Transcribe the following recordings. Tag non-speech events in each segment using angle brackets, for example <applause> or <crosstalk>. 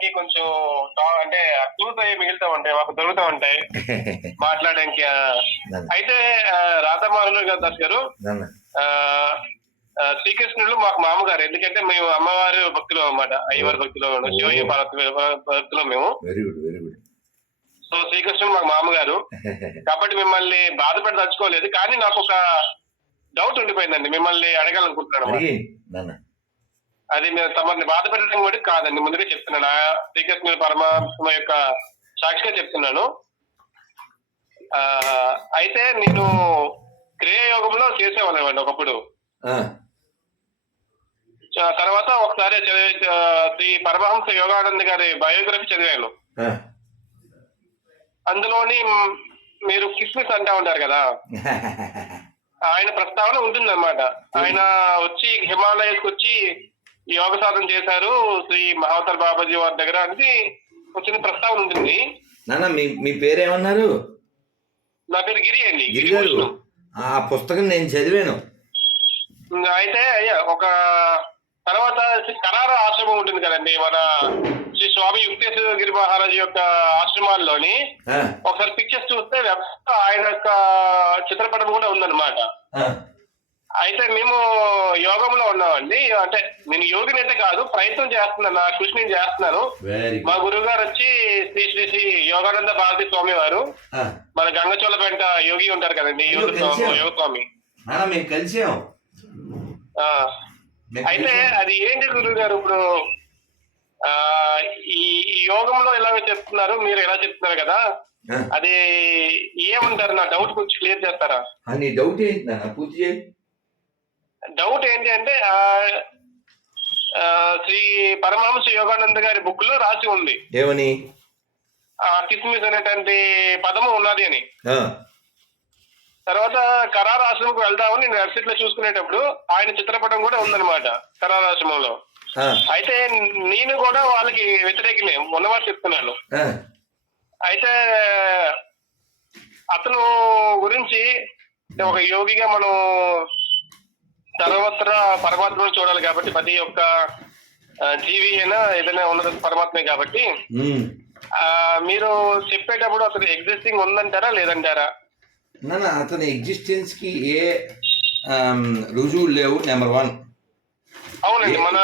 కి కొంచెం అంటే క్లూస్ అయ్యి మిగులుతూ ఉంటాయి మాకు దొరుకుతూ ఉంటాయి <laughs> మాట్లాడడానికి అయితే రాధమానులు గారు గారు శ్రీకృష్ణుడు మాకు మామగారు. ఎందుకంటే మేము అమ్మవారి భక్తులు అన్నమాట. అయ్యవారి భక్తులు శివయ్య భక్తులు మేము. సో శ్రీకృష్ణుడు మాకు మామగారు. <laughs> కాబట్టి మిమ్మల్ని బాధపడి తలుచుకోలేదు. కానీ నాకు ఒక డౌట్ ఉండిపోయిందండి. మిమ్మల్ని అడగాలనుకుంటున్నాను అది మేము తమని బాధ పెట్టడం కూడా కాదండి. ముందుగా చెప్తున్నాను. ఆ శ్రీకృష్ణ పరమాత్మ యొక్క సాక్షిగా చెప్తున్నాను. ఆ అయితే నేను క్రియాయోగంలో చేసేవాళ్ళం ఒకప్పుడు. తర్వాత ఒకసారి చదివి శ్రీ పరమహంస యోగానంద్ గారి బయోగ్రఫీ చదివాను. అందులోని మీరు కిస్మిస్ అంటా ఉంటారు కదా. <laughs> ఆయన ప్రస్తావన ఉంటుందన్నమాట. ఆయన వచ్చి హిమాలయస్ వచ్చి యోగ సాధన చేశారు శ్రీ మహావతర్ బాబాజీ వారి దగ్గర అనేది వచ్చిన ప్రస్తావన ఉంటుంది. నాన్న మీ మీ పేరేమన్నారు? నా పేరు గిరి అండి గిరి విష్ణు. ఆ పుస్తకం నేను చదివాను. అయితే ఒక తర్వాత కరార ఆశ్రమం ఉంటుంది కదండి మన శ్రీ స్వామి యుక్తేశ్వర గిరి మహారాజు యొక్క ఆశ్రమాల్లోని. ఒకసారి పిక్చర్స్ చూస్తే ఆయన యొక్క చిత్రపటం కూడా ఉందన్నమాట. అయితే మేము యోగంలో ఉన్నామండి. అంటే నేను యోగిని అయితే కాదు ప్రయత్నం చేస్తున్నాను నా కృషి నేను చేస్తున్నాను. మా గురువు గారు వచ్చి శ్రీ శ్రీ శ్రీ యోగానంద భారతి స్వామి వారు మన గంగచోళపేట యోగి ఉంటారు కదండి యోగ. యోగ స్వామి అయితే. అది ఏంటి గురువు గారు ఇప్పుడు? ఆ ఈ యోగంలో ఇలాగ చెప్తున్నారు మీరు ఎలా చెప్తున్నారు కదా. అది ఏమంటారు? నా డౌట్ కొంచెం క్లియర్ చేస్తారా? నీ డౌట్ ఏంటి పూర్తి చేయి. డౌట్ ఏంటి అంటే శ్రీ పరమహంస యోగానంద గారి బుక్లో రాసి ఉంది. ఏమని? ఆ కిస్మిస్ అనేటువంటి పదము ఉన్నది అని. తర్వాత కరార్ ఆశ్రమంకి వెళ్దామని నేను వెబ్సైట్లో చూసుకునేటప్పుడు ఆయన చిత్రపటం కూడా ఉందన్నమాట కరార్ ఆశ్రమంలో. ఆ, అయితే నేను కూడా వాళ్ళకి వ్యతిరేకమే ఉన్నమాట చెప్తున్నాను అయితే అతను గురించి ఒక యోగిగా మనం సర్వత్రా పరమాత్మను చూడాలి కాబట్టి ప్రతి ఒక్క జీవి అయినా ఏదైనా ఉన్నది పరమాత్మే కాబట్టి. మీరు చెప్పేటప్పుడు అతను ఎగ్జిస్టింగ్ ఉందంటారా లేదంటారా? నాన్న అతని ఎగ్జిస్టెన్స్కి ఏ ఆమ్, రుజువులు లేవు నెంబర్ వన్ అవునండి మన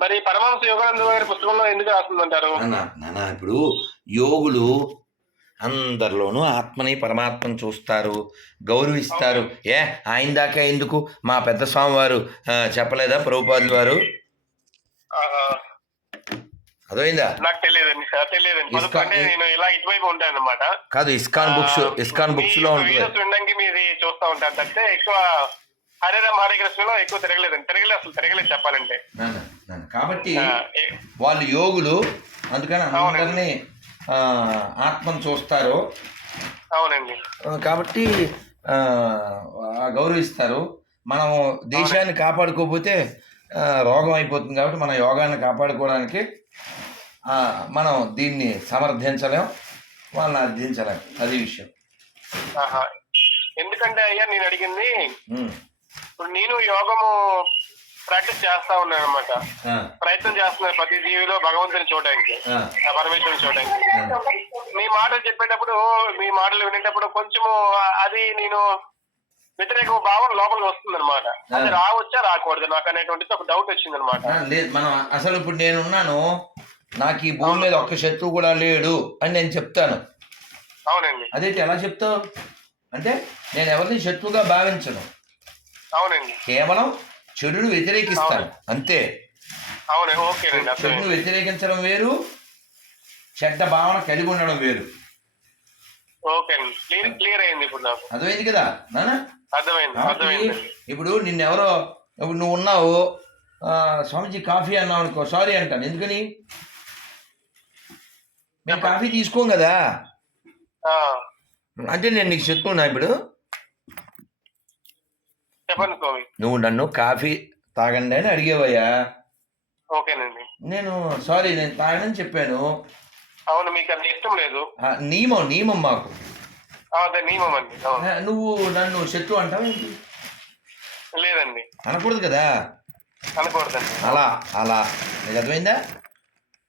మరి పరమహంస యోగానంద గారి పుస్తకంలో ఎందుకు రాస్తుందంటారు? ఇప్పుడు యోగులు అందరిలోనూ ఆత్మని పరమాత్మని చూస్తారు గౌరవిస్తారు. ఏ ఆయన దాకా ఎందుకు? మా పెద్ద స్వామి వారు చెప్పలేదా ప్రభుపాదులు వారు. అదైందా అనమాట కాదు ఇస్కాన్ బుక్స్ ఇస్కాన్ బుక్స్లో ఉంటుంది. చూస్తూ ఉంటాను తప్పితే ఎక్కువ హరే రామ్ హరే కృష్ణలో ఎక్కువ తిరగలేదండి. తిరగలేదు అసలు తిరగలేదు చెప్పాలంటే. కాబట్టి వాళ్ళు యోగులు అందుకని అందరినీ ఆత్మను చూస్తారు. అవునండి. కాబట్టి గౌరవిస్తారు. మనం దేశాన్ని కాపాడుకోకపోతే రోగం అయిపోతుంది కాబట్టి మన యోగాన్ని కాపాడుకోవడానికి మనం దీన్ని సమర్థించలేం వాళ్ళని అర్థించలేం అది విషయం. ఎందుకంటే అయ్యా నేను అడిగింది. ఇప్పుడు నేను యోగము ప్రాక్టీస్ చేస్తా ఉన్నాను అనమాట ప్రయత్నం చేస్తున్నాను ప్రతి జీవిలో భగవంతుని చూడడానికి పరమేశ్వరుని చూడడానికి. మీ మాటలు చెప్పేటప్పుడు మీ మాటలు వినేటప్పుడు కొంచెము అది నేను వ్యతిరేక భావం లోపలికి వస్తుంది అనమాట అది రావచ్చా రాకూడదు? నాకు అనేటువంటిది ఒక డౌట్ వచ్చింది అనమాట లేదు మనం అసలు ఇప్పుడు నేనున్నాను నాకు ఈ భూమి మీద ఒక్క శత్రువు కూడా లేడు అని నేను చెప్తాను. అవునండి. అదేంటి ఎలా చెప్తావు? అంటే నేను ఎవరిని శత్రువుగా భావించను. అవునండి. కేవలం చెడును వ్యతిరేకిస్తాను. అంతే. చెడును వ్యతిరేకించడం వేరు చెడ్డ భావన కలిగి ఉండడం వేరు. అర్థమైంది కదా? ఇప్పుడు నిన్నెవరో ఇప్పుడు నువ్వు ఉన్నావు స్వామీజీ కాఫీ అన్నావు అనుకో సారీ అంటాను. ఎందుకని? మేము కాఫీ తీసుకోం కదా? అంటే నేను నీకు చెప్తున్నా ఇప్పుడు. చెప్పండి స్వామి నువ్వు నన్ను కాఫీ తాగండి అని అడిగేవయ్యా. ఓకేనండి. నేను సారీ నేను తాగనని చెప్పాను. అవును మీకు అది ఇష్టం లేదు. ఆ, నియమం నియమం మాకు. ఆ, అదే నియమం అండి అవును. నువ్వు నన్ను శత్రు అంటావు ఏంటి? లేదండి. అనకూడదు కదా? అనకూడదండి. అలా అలా. నీకు అర్థమైందా?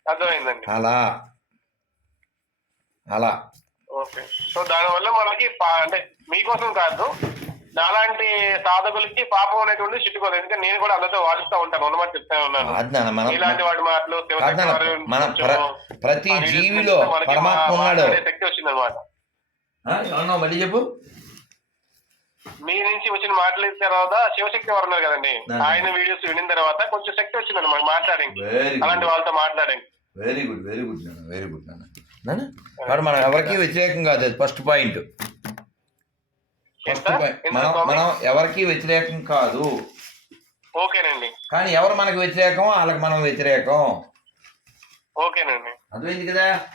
అర్థమైందండి. అలా. అలా. ఓకే. సో దానివల్ల మనకి పా- అంటే మీకోసం కాదు నాలాంటి సాధకులకి పాపం అనేటువంటి చిట్టుకోదు. ఎందుకంటే నేను కూడా అందరితో వాదిస్తూ ఉంటాను. ఉన్నమాట చెప్తా ఉన్నాను. ఇలాంటి వాడి మాటలు మన ప్రతి జీవిలో పరమాత్మ ఉన్నాడు. శక్తి వచ్చింది అనమాట మళ్ళీ చెప్పు. మీ నుంచి వచ్చిన మాటలు తర్వాత శివశక్తి వారు ఉన్నారు కదండి. ఆయన వీడియోస్ వినిన తర్వాత కొంచెం శక్తి వచ్చింది అనమాట మాట్లాడానికి వెరీ అలాంటి వాళ్ళతో మాట్లాడండి very good very good very good నాన్న. నాన్న వాడు మనం ఎవరికి వ్యతిరేకం కాదు. ఫస్ట్ పాయింట్ ఫస్ట్ మనం? మనం ఎవరికి వ్యతిరేకం కాదు. ఓకేనండి. కానీ ఎవరు మనకు వ్యతిరేకం వాళ్ళకి మనం వ్యతిరేకం. ఓకేనండి. అర్థమైంది కదా?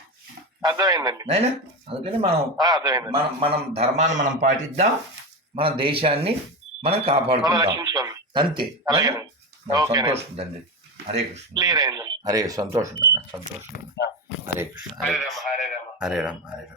అర్థమైందండి. నైనా? అందుకని మనం మనం మనం ధర్మాన్ని మనం పాటిద్దాం. మన దేశాన్ని మనం కాపాడుకుందాం. అంతే. సంతోషం హరే కృష్ణ. హరే సంతోషం సంతోషం హరే కృష్ణ. హరే హరే రామ హరే రామ. హరే రామ్ హరే రామ్.